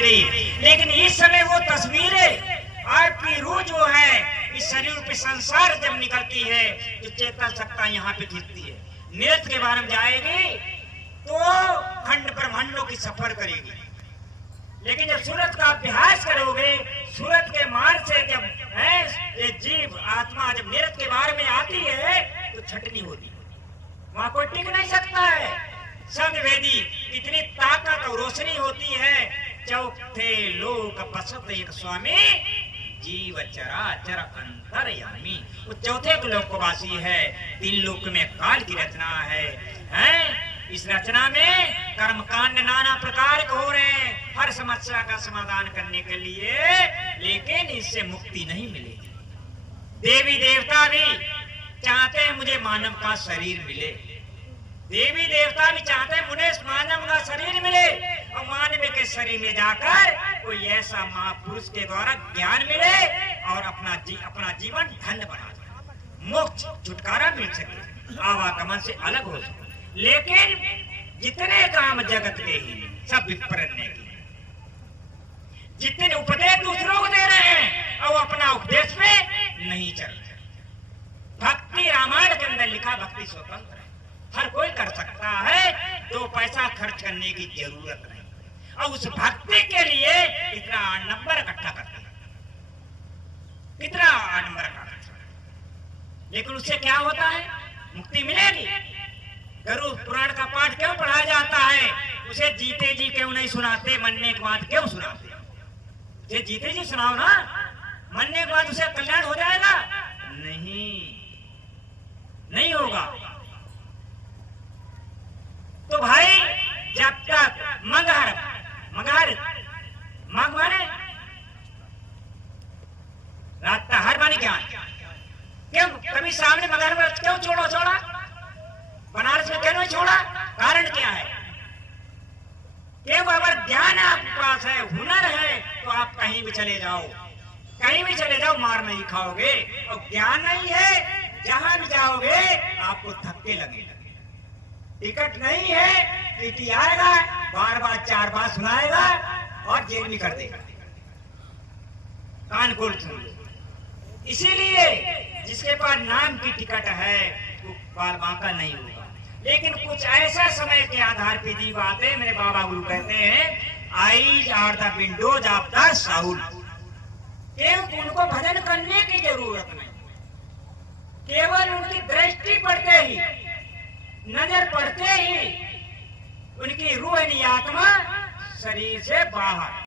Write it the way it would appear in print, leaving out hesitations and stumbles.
लेकिन इस समय वो तस्वीरें आपकी रूह जो है इस शरीर पे संसार जब निकलती है तो चेतन सत्ता यहाँ पे गिरती है, नृत्य के बारे में जाएगी तो खंड ब्रह्मांडों की सफर करेगी। लेकिन जब सूरत का अभ्यास करोगे, सूरत के मार्ग से जब है ये जीव आत्मा जब नृत्य के बारे में आती है तो छटनी होती है, वहां कोई टिक नहीं सकता है। संग वेदी कितनी ताकत और रोशनी होती है। चौथे लोक बसत एक स्वामी जीव चराचर अंतर्यामी। वो चौथे लोक वासी है, 3 लोक में काल की रचना है? इस रचना में कर्म कांड नाना प्रकार के हो रहे हैं हर समस्या का समाधान करने के लिए, लेकिन इससे मुक्ति नहीं मिलेगी। देवी देवता भी चाहते हैं मुझे मानव का शरीर मिले, देवी देवता भी चाहते हैं मुझे मानव का शरीर मिले, और मानव के शरीर में जाकर कोई ऐसा महापुरुष के द्वारा ज्ञान मिले और अपना जीवन धन्य बना सके, मोक्ष छुटकारा मिल सके, आवागमन से अलग हो सके। लेकिन जितने काम जगत के ही सब विपरीत के, जितने उपदेश दूसरों को दे रहे हैं और वो अपना उपदेश में नहीं चल रहे। भक्ति रामायण के अंदर लिखा भक्ति स्वतंत्र है, हर कोई कर सकता है, 2 पैसा खर्च करने की जरूरत नहीं, और उस भक्ति के लिए इतना आडंबर इकट्ठा करता है, कितना आडंबर इकट्ठा। लेकिन उससे क्या होता है? मुक्ति मिलेगी। गरुड़ पुराण का पाठ क्यों पढ़ाया जाता है? उसे जीते जी क्यों नहीं सुनाते, मरने के बाद क्यों सुनाते? उसे जीते जी सुनाओ ना, मरने के बाद उसे कल्याण हो जाएगा? नहीं होगा। तो भाई जब तक मगर मग माने रास्ता हर माने क्या क्यों कभी सामने मगर क्यों छोड़ा बनारस में क्यों नहीं छोड़ा? कारण क्या है? क्यों? अगर ज्ञान आपके पास है, हुनर है, तो आप कहीं भी चले जाओ मार नहीं खाओगे। और ज्ञान नहीं है, जहां भी जाओगे आपको धक्के लगेंगे। टिकट नहीं है, टीटी आएगा, बार 4 बार सुनाएगा और जेल भी कर देगा। कान खोल सुन। इसीलिए जिसके पास नाम की टिकट है वो बाल बांका नहीं होगा। लेकिन कुछ ऐसा समय के आधार पे दी बातें मेरे बाबा गुरु कहते हैं, eyes are the windows of the soul. केवल उनको भजन करने की जरूरत नहीं, केवल उनकी दृष्टि पड़ते ही, नजर पड़ते ही उनकी रूह यानी आत्मा शरीर से बाहर